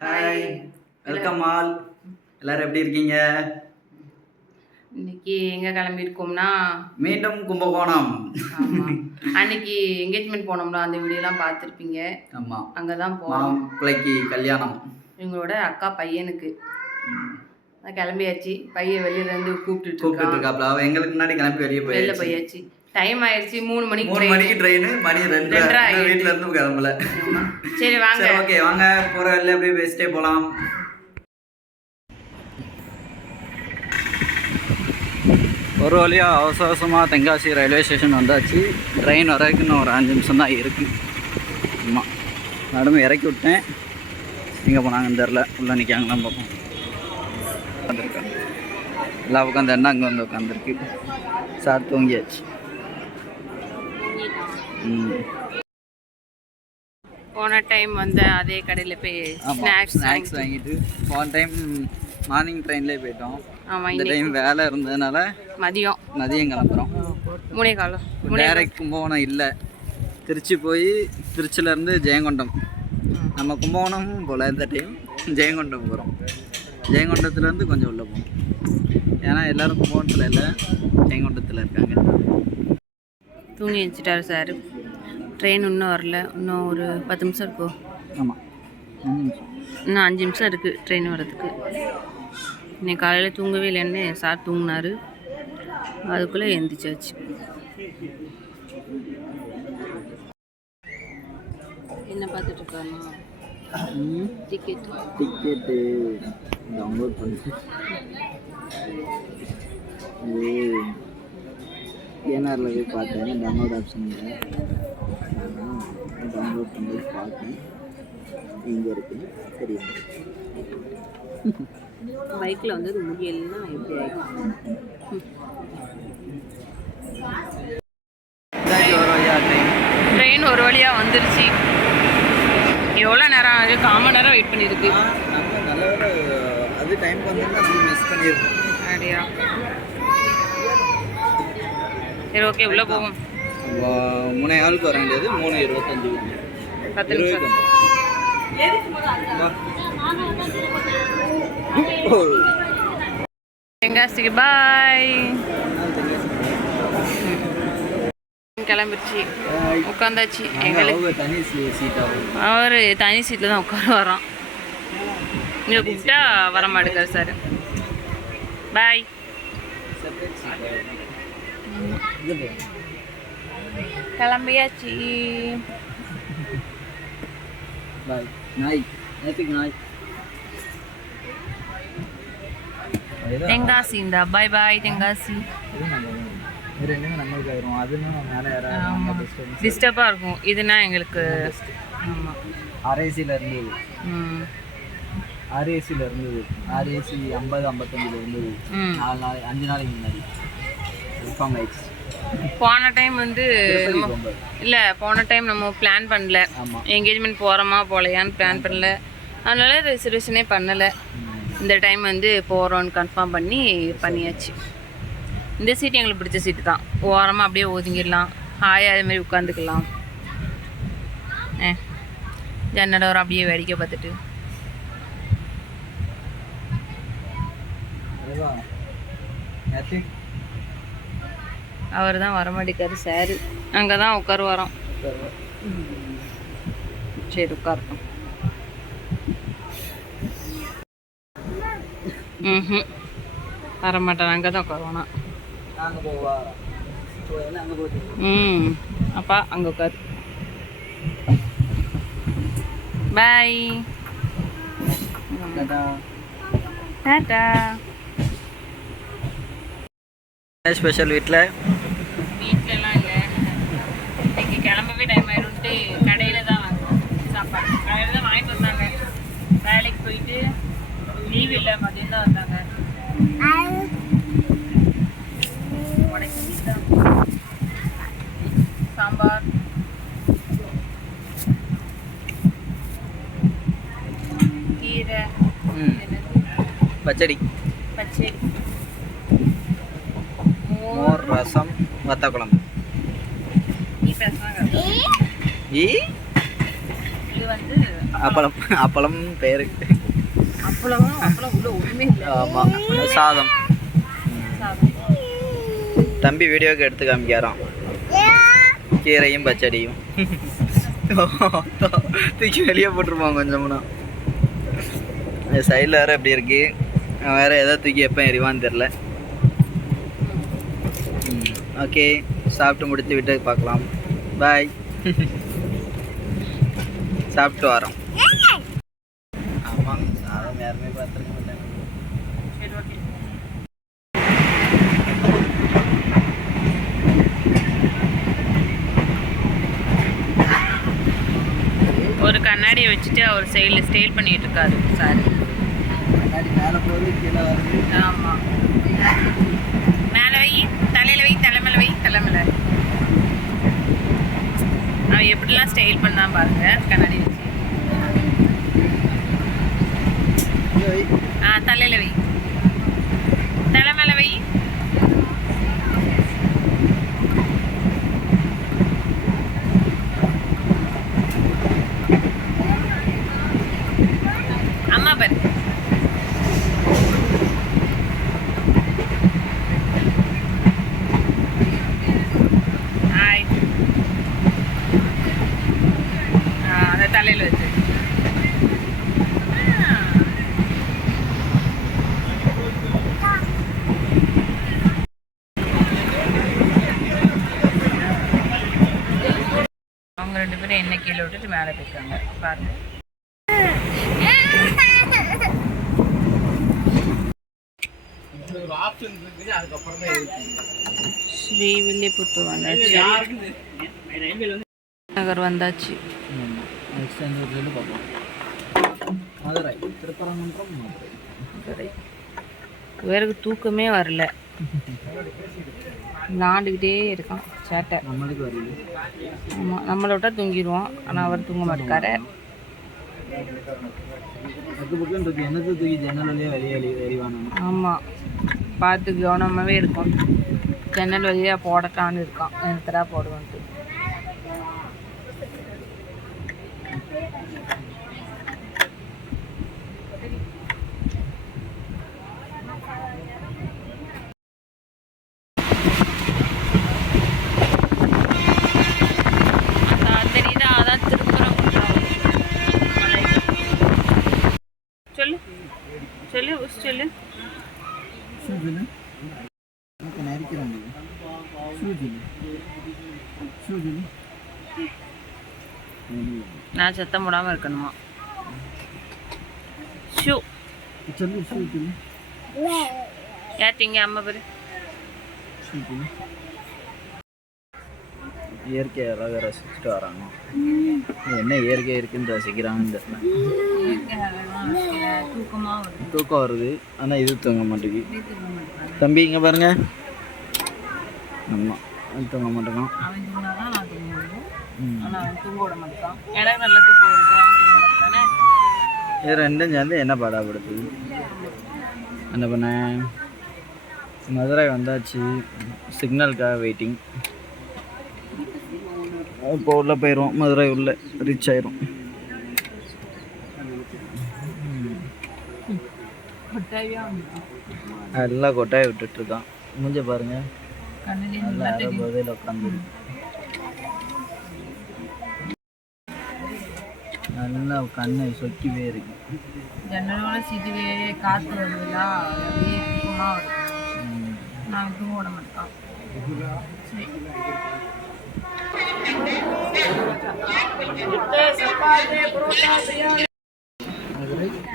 Hi welcome all எல்லாரும் எப்படி இருக்கீங்க? இன்னைக்கு எங்க கிளம்பியிருக்கோம்னா? மீண்டும் கும்பகோணம். அன்னைக்கு என்கேஜ்மெண்ட் போனோம்ல அந்த வீடியோலாம் பார்த்துருப்பீங்க. ஆமா. அங்கதான் போனோம். மாப்பிள்ளைக்கு கல்யாணம். இவங்களோட அக்கா பையனுக்கு. கிளம்பியாச்சு. பையன் வெளியில இருந்து கூப்பிட்டு இருக்கான். இருக்காப்ல. எங்களுக்கு முன்னாடி கிளம்பி வெளியே வெளில போயாச்சு. டைம் ஆயிடுச்சு மூணு மணிக்கு மூணு. மணிக்கு ட்ரெயின் மணி ரெண்டு. வீட்டுல இருந்து கிளம்பல. சரி வாங்க. சரி ஓகே வாங்க. போற வழியில அப்படியே பேசிட்டே போலாம். ஒரு வழியா அவசர அவசரமாக தென்காசி ரயில்வே ஸ்டேஷன் வந்தாச்சு. ட்ரெயின் வரைக்கும் இன்னும் ஒரு அஞ்சு நிமிஷம் தான் இருக்குது ஆமாம் நடுமை இறக்கி விட்டேன். எங்கே போனாங்கன்னு தெரில உள்ள நிற்காங்களாம் பார்ப்போம். உட்காந்துருக்காங்க எல்லா உட்காந்து என்ன அங்கே வந்து உட்காந்துருக்கு சார் தூங்கியாச்சு. போன டைம் வந்த அதே கடையில போய் ஆமாம் ஸ்நாக்ஸ் ஸ்நாக்ஸ் வாங்கிட்டு. போன டைம் மார்னிங் ட்ரெயின்லேயே போயிட்டோம். ஆமா இந்த டைம் வேலை இருந்ததுனால மதியம். மதியம் கிளம்புறோம். மூணே காலம் டைரக்ட் கும்பகோணம் இல்லை. திருச்சி போய் திருச்சியிலேருந்து ஜெயங்கொண்டம். நம்ம கும்பகோணமும் போல் இந்த டைம் ஜெயங்கொண்டம் போகிறோம் ஜெயங்கொண்டத்துலேருந்து கொஞ்சம் உள்ளே போகணும். ஏன்னா எல்லோரும் கும்பகோணத்தில் இல்லை ஜெயங்கொண்டத்தில் இருக்காங்க. தூங்கி வச்சுட்டாரு சார். ட்ரெயின் இன்னும் வரல. இன்னும் ஒரு பத்து நிமிஷம் இருக்கும். ஆமாம் இன்னும் அஞ்சு நிமிஷம் இருக்குது ட்ரெயின் வர்றதுக்கு. இன்னைக்கு காலையில் தூங்கவே இல்லைன்னு சார் தூங்கினாரு. அதுக்குள்ளே எந்திரிச்சாச்சு என்ன பார்த்துட்டு இருக்காருமா டிக்கெட் டிக்கெட்டு டவுன்லோட் பண்ணி. ஏனாரில் போய் பார்த்தேன். டவுன்லோட் ஆப்ஷன் இல்லை டவுன்லோட் பண்ணி பார்த்தேன். எங்கே இருக்குன்னு தெரியும் பைக்கில் வந்து அது முடியலைன்னா எப்படி ஆகிடும் ட்ரெயின் ஒரு வழியாக வந்துருச்சு. எவ்வளோ நேரம் ஆகுது? கால் மணி நேரம் வெயிட் பண்ணியிருக்கு. அது டைம் நம்ம மிஸ் பண்ணியிருக்கோம் அப்படியா? சரி ஓகே உள்ளே போவோம். மூணே ஆளுக்கு வர வேண்டியது மூணு இருபத்தஞ்சு பத்து நிமிஷம். தெங்காசிக்கு பாய் கிளம்பிடுச்சு உட்காந்தாச்சு எங்களுக்கு அவர் தனி சீட்டில் தான் உட்கார வரோம் இங்கே கூப்பிட்டா வர மாட்டேங்கார் சார். பாய் இது கிளம்பியாச்சு பாய் நாய் நேற்றுக்கு நாய் அதுதான் தெங்காசிண்டா பாய் பாய் தெங்காசி டிஸ்டர்பாக இருக்கும். இதுனா எங்களுக்கு இருந்தது ம். ஆர்ஏசியில் இருந்தது ஆர்ஏசி ஐம்பது ஐம்பத்தஞ்சில் இருந்தது நாலு நாள் அஞ்சு நாளைக்கு முன்னாடி. கன்ஃபார்ம் ஆயிடுச்சு. போன டைம் வந்து இல்லை போன டைம் நம்ம பிளான் பண்ணல. என்கேஜ்மெண்ட் போகிறோமா போகலையான்னு பிளான் பண்ணல. அதனால ரிசர்வேஷனே பண்ணலை. இந்த டைம் வந்து போகிறோன்னு கன்ஃபார்ம் பண்ணி பண்ணியாச்சு. இந்த சீட் எங்களுக்கு பிடிச்ச சீட்டு தான். ஓரமாக அப்படியே ஒதுங்கிடலாம். ஹாயாக அதே மாதிரி உட்காந்துக்கலாம் ஏ ஜன்னடோரம் அப்படியே வேடிக்கை பார்த்துட்டு. அதுதான். அவர் தான் வரமாட்டேக்காரு சார். அங்கே தான் உட்கார வரோம் சரி உட்காரட்டும். ம் வரமாட்டான் அங்கே தான் உட்காருவானா? ம் அப்பா அங்கே உட்காரு. பாய். டாடா. டாட்டா ஸ்பெஷல் வீட்டில் வீட்டிலலாம் இல்லை. இன்னைக்கு கிளம்பவே டைம் ஆயிடும்ட்டு கடையில் தான் வாங்குவோம் சாப்பாடு. கடையில் தான் வாங்கிட்டு வந்தாங்க. வேலைக்கு போயிட்டு லீவ் இல்லை மதியம் தான் வந்தாங்க. சாம்பார். கீரை. பச்சடி. பச்சடி. மோர் ரசம் வத்த குழம்பு ஈ? அப்பளம் அப்பளம் பேரு. ஆமாம் சாதம். தம்பி வீடியோக்கு எடுத்து காமிக்காராம் கீரையும் பச்சடியும். தூக்கி வெளியே போட்டுருப்பான் கொஞ்சம்னா சைடில் வேறு எப்படி இருக்கு? வேறு எதை தூக்கி எப்போ எறிவான்னு தெரில ஓகே சாப்பிட்டு முடித்து விட்டு பார்க்கலாம். பாய் சாப்பிட்டு வரோம். ஆமாம் சாதம் யாருமே பார்த்துருக்க மாட்டாங்க. சரி, okay. ஒரு கண்ணாடியை வச்சுட்டு அவர் சைடில் ஸ்டைல் பண்ணிட்டு இருக்காரு சார். கண்ணாடி மேலே போகுது கீழே வருது. ஆமாம் பண்ணான் பாருங்க கண்ணாடி வச்சு இங்க வை. ஆ தலையில் வை தலை மேலே வை அம்மா பாரு ஹாய் ஆ அதை தலையில் வச்சு ஆ. அவங்க ரெண்டு பேரும் என்ன மேலே போயிருக்காங்க பாருங்க ஸ்ரீவில்லிபுத்தூர் வந்தாச்சு நகர் வந்தாச்சு. மதுரை திருப்பரங்குன்றம் மதுரை. சரி வேருக்கு தூக்கமே வரல. விளாண்டுக்கிட்டே இருக்கான் சேட்டை ஆமாம் நம்மளை விட்டா தூங்கிடுவோம் ஆனால் அவர் தூங்க மாட்டாரு ஆமாம் பார்த்து கவனமாகவே இருக்கும் ஜன்னல் வழியாக போடட்டான்னு இருக்கான். எனக்கு போடுவான்ட்டு அதான் தெரியுதா அதான் திருப்பரங்குன்றம் மலை. சொல்லு சொல்லு உஸ் சொல்லு ஷூஜில் எனக்கு நரிக்கிறாங்க ஷூஜில் ஷூஜில் நான் சத்தம் போடாமல் இருக்கணுமா? ஷூ. சொல்லு அம்மா பேர்? இயற்கையை இயற்கை அழகாக ரசிச்சுட்டு வராங்க. என்ன இயற்கை இருக்குன்னு ரசிக்கிறாங்கன்னு தெரியல. தூக்கம் வருது ஆனால் இது தூங்க மாட்டேங்குது. தம்பி இங்கே பாருங்க. ஆமாம் அது தூங்க மாட்டேங்கான் அவன் தூங்கினாதான் நான் தூங்க முடியும் அவன் தூங்க விட மாட்டான். எனக்கு நல்லா தூக்கம் வருது அவன் தூங்க மாட்டானே. இது ரெண்டும் சேர்ந்து என்ன பாடாப்படுத்துது என்ன பண்ணேன் மதுரை வந்தாச்சு. சிக்னலுக்காக வெயிட்டிங் இப்போ உள்ளே போயிடுவோம் மதுரை உள்ளே ரீச் ஆயிரும். எல்லாம் கொட்டாயை விட்டுட்டு இருக்கான். மூஞ்ச பாருங்க. நல்லா உட்காந்து நல்லா கண்ணை சொக்கிவே இருக்கு. ஜன்னலோட சீட்டுவே காற்று வருதுல அப்படியே தூக்கமாக வருது. நான் தூங்க விட மாட்டான்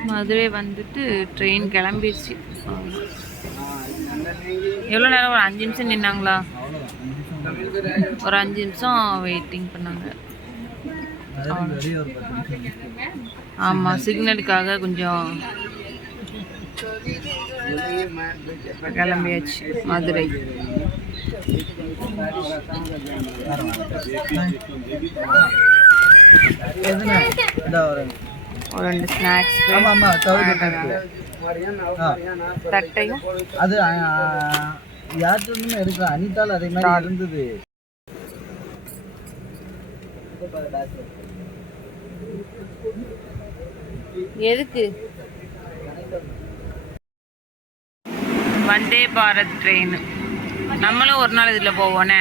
மதுரை வந்துட்டு ட்ரெயின் கிளம்பிடுச்சு. எவ்வளோ நேரம்? ஒரு அஞ்சு நிமிஷம் நின்னாங்களா? ஒரு அஞ்சு நிமிஷம் வெயிட்டிங் பண்ணாங்க. ஆமாம் சிக்னலுக்காக கொஞ்சம் கிளம்பியாச்சு மதுரை. ரெண்டு ஸ்நாக்ஸ் தட்டையும் அது யார்கிட்ட இருக்கு? அனிதால் அதே மாதிரி இருந்தது. எதுக்கு? வந்தே பாரத் ட்ரெயின். நம்மளும் ஒரு நாள் இதில் போவோனே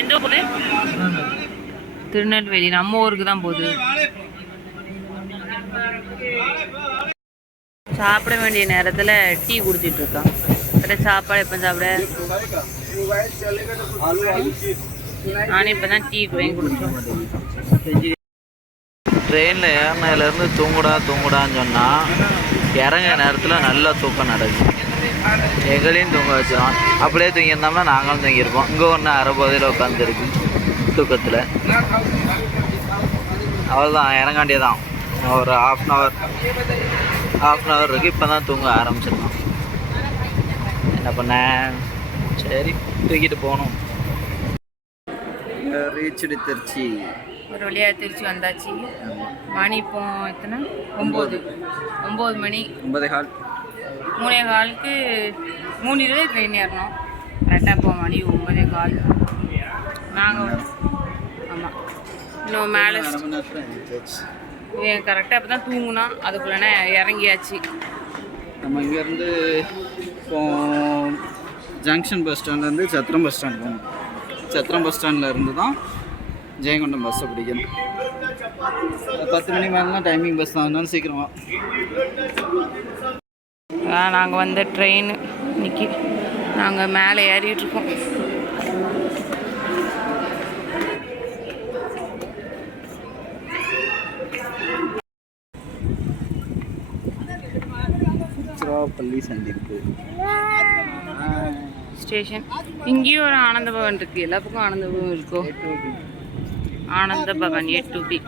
எந்த ஊர்? திருநெல்வேலி. நம்ம ஊருக்கு தான் போகுது. சாப்பிட வேண்டிய நேரத்தில் டீ குடிச்சிட்டு இருக்கான். அப்படியே சாப்பாடு எப்போ சாப்பிட? நானும் இப்போ தான் டீ வாங்கி கொடுத்தோம் ட்ரெயினில் ஏறினதுலேருந்து தூங்குடா தூங்குடான்னு சொன்னால் இறங்குற நேரத்தில் நல்லா தூக்கம் நடக்கும் எங்களையும் தூங்க வச்சிடும் அப்படியே தூங்கியிருந்தோம்னா நாங்களும் தூங்கியிருப்போம். இங்கே ஒன்று அரை போதையில் உட்காந்துருக்கு தூக்கத்தில் அவ்வளோதான் இறங்காண்டியதான் ஒரு half an hour half an hour இருக்குது இப்போ தான் தூங்க ஆரம்பிச்சிருந்தோம் என்ன பண்ணேன் சரி தூக்கிட்டு போகணும். ரீச்சுடு திருச்சி ஒரு வழியாக திருச்சி வந்தாச்சு. மணி இப்போ எத்தனை? ஒம்பது. ஒம்பது மணி. ஒன்பதே கால். மூணே காலுக்கு மூணு இருபது ட்ரெயின் ஏறணும். கரெக்டாக இப்போ மணி ஒம்பதே கால். நாங்கள் ஆமாம் இன்னும் மேலே கரெக்டாக இப்போ தான் தூங்குனா அதுக்குள்ளே இறங்கியாச்சு. நம்ம இங்கேருந்து இப்போ ஜங்ஷன் பஸ் ஸ்டாண்ட்லேருந்து சத்திரம் பஸ் ஸ்டாண்ட் போகணும். சத்திரம் பஸ் ஸ்டாண்டில் இருந்து தான் ஜெயங்கொண்டம் பஸ்ஸை பிடிக்கணும். பத்து மணி மேலாம் டைமிங் பஸ் தான். அதனால சீக்கிரமா. நாங்கள் வந்த ட்ரெயின் இன்னைக்கு நாங்கள் மேலே ஏறிட்டு திருச்சிராப்பள்ளி சந்திப்பு. ஸ்டேஷன் இங்கேயும் ஒரு ஆனந்த பவன் இருக்கு. எல்லா பக்கம் ஆனந்த பவன் இருக்கோ? ஆனந்த பவன் ஏ டு பி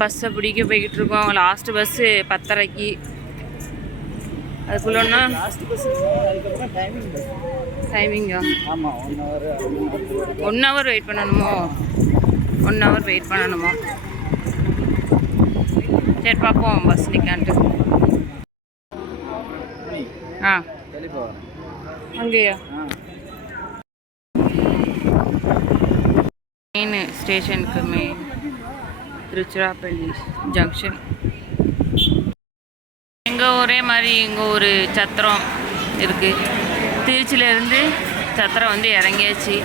பஸ்ஸை பிடிக்க போய்கிட்டு இருக்கோம். லாஸ்ட் பஸ்ஸு பத்தரைக்கு. பஸ் டைமிங்கா ஒன் ஹவர் வெயிட் பண்ணணுமோ? ஒன் ஹவர் வெயிட் பண்ணணுமோ? சரி பார்ப்போம் பஸ் நிற்கான்ட்டு ஆ அங்கேயா மெயின் ஸ்டேஷனுக்கு மெயின் திருச்சிராப்பள்ளி ஜங்ஷன் இங்கே ஒரே மாதிரி இங்கே ஒரு சத்திரம் இருக்குது திருச்சியிலேருந்து சத்திரம் வந்து இறங்கியாச்சு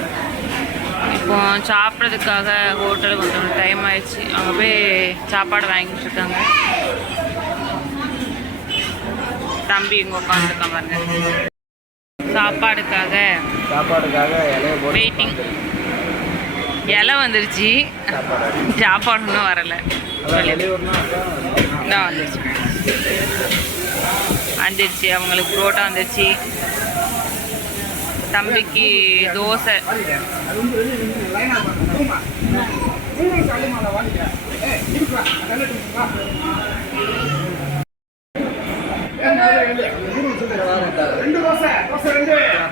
இப்போ சாப்பிட்றதுக்காக ஹோட்டலுக்கு வந்து டைம் ஆயிடுச்சு. அங்கே போய் சாப்பாடு வாங்கிட்டு இருக்காங்க தம்பி இங்கே உட்காந்துருக்கான் பாருங்க. சாப்பாடுக்காக சாப்பாடுக்காக வெயிட்டிங் இலை வந்துருச்சு. சாப்பாடு இன்னும் வரல. இன்னும் வந்துருச்சு. வந்துருச்சு. அவங்களுக்கு புரோட்டா வந்துருச்சு. தம்பிக்கு தோசை.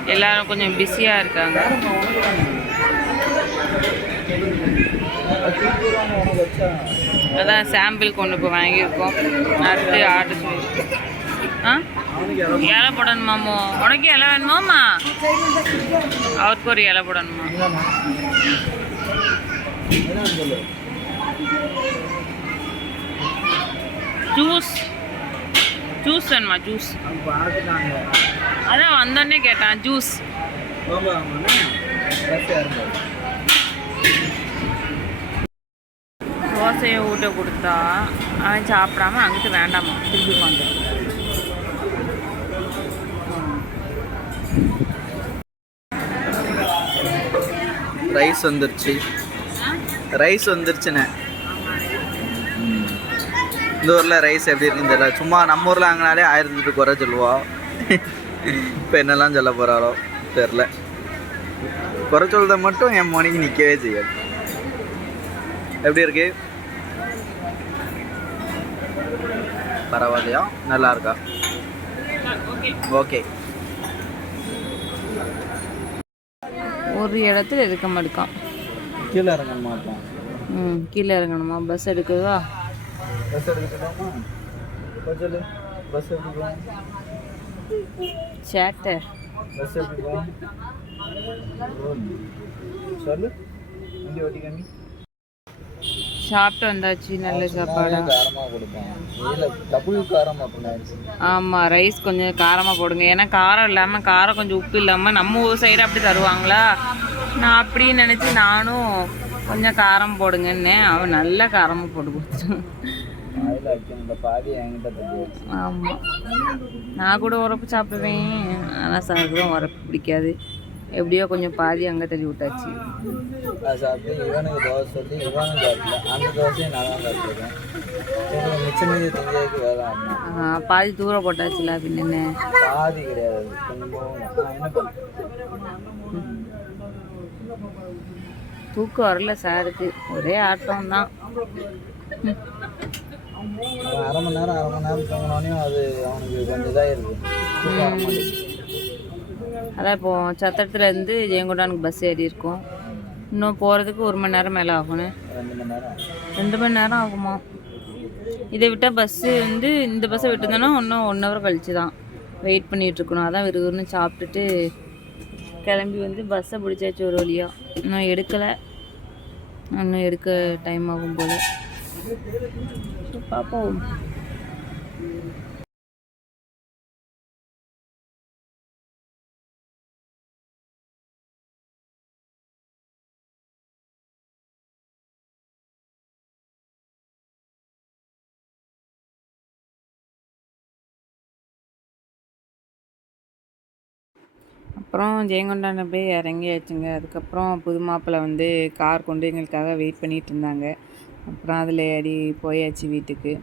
எல்லாரும் கொஞ்சம் பிஸியாக இருக்காங்க. அதான் சாம்பிள் கொண்டு போய் வாங்கியிருக்கோம். அடுத்து ஆர்டர் சொல்லி ஆ? இலை போடணுமாமோ உனக்கு இலை வேணுமாம்மா? அவருக்கு ஒரு இலை போடணுமா ஜூஸ். ஜூஸ் வேணுமா? ஜூஸ். அதான் வந்தோடனே கேட்டான் ஜூஸ். தோசையை ஊட்ட கொடுத்தா அவன் சாப்பிடாம அங்கிட்டு வேண்டாமா திருப்பி வந்து ரைஸ் வந்துருச்சு. ரைஸ் வந்துருச்சுண்ணே இந்த ஊரில் ரைஸ் எப்படி இருக்குன்னு தெரியல. சும்மா நம்ம ஊரில் வாங்கினாலே ஆயிரத்தி எட்டு குறை சொல்லுவா. இப்போ என்னெல்லாம் சொல்ல போகிறாரோ தெரில குறை சொல்றத மட்டும் என் மணிக்கு நிற்கவே செய்யாது. எப்படி இருக்கு? பரவாயில்லையா? நல்லா இருக்கா? ஓகே. ஒரு இடத்துல இருக்க மாட்டேக்கான் கீழே இறங்க மாட்டோம் ம் கீழே இறங்கணுமா? பஸ் எடுக்குதா? பஸ் சொல்லு பஸ் போகும்? சேட்டை. பஸ் போகும்? சொல்லு. வண்டி ஓட்டி காமி சாப்பிட்டு வந்தாச்சு நல்ல சாப்பாடு. காரமாக டபுள் ஆயிடுச்சு ஆமாம் ரைஸ் கொஞ்சம் காரமாக போடுங்க. ஏன்னா காரம் இல்லாமல் காரம் கொஞ்சம் உப்பு இல்லாமல் நம்ம ஊர் சைடு அப்படி தருவாங்களா? நான் அப்படின்னு நினச்சி நானும் கொஞ்சம் காரம் போடுங்கன்னே அவன் நல்ல காரமாக போட்டு கொடுத்துட்டான் ஆமாம் நான் கூட உரப்பு சாப்பிடுவேன். ஆனால் சாருக்கு தான் உரப்பு பிடிக்காது. எப்படியோ கொஞ்சம் பாதி அங்கே தள்ளி விட்டாச்சு. அது சாப்பிட்டு இவனுக்கு தோசை சொல்லி இவனும் சாப்பிடல. அந்த தோசையை நான் தான் சாப்பிட்ருக்கேன் எனக்கு மிச்சம் மீதி திங்கிறதுக்கு வேலை ஆகணும் ஆ, பாதி தூரம் போட்டாச்சுல பின்ன பாதி கிடையாது தூக்கம் வரல சாருக்கு ஒரே ஆட்டம் தான். அரை மணி நேரம் அரை மணி நேரம் தூங்கினோடனே அது அவனுக்கு கொஞ்சம் மாட்டேங்குது. அதான் இப்போ சத்திரத்துலேருந்து ஜெயங்கொண்டானுக்கு பஸ் ஏறி இருக்கோம். இன்னும் போகிறதுக்கு ஒரு மணி நேரம் மேலே ஆகணும் ரெண்டு மணி நேரம் ஆகுமா? இதை விட்டால் பஸ்ஸு வந்து இந்த பஸ்ஸை விட்டுருந்தோன்னா இன்னும் ஒன் ஹவர் கழிச்சு தான். வெயிட் பண்ணிகிட்ருக்கணும் அதான் விறுவிறுன்னு சாப்பிட்டுட்டு கிளம்பி வந்து பஸ்ஸை பிடிச்சாச்சு ஒரு வழியாக இன்னும் எடுக்கலை. இன்னும் எடுக்க டைம் ஆகும் போல். பார்ப்போம் அப்புறம் ஜெயங்கொண்டான போய் இறங்கியாச்சுங்க. அதுக்கப்புறம் புது மாப்பிள்ளை வந்து கார் கொண்டு எங்களுக்காக வெயிட் பண்ணிகிட்டு இருந்தாங்க. அப்புறம் அதில் ஏறி போயாச்சு வீட்டுக்கு.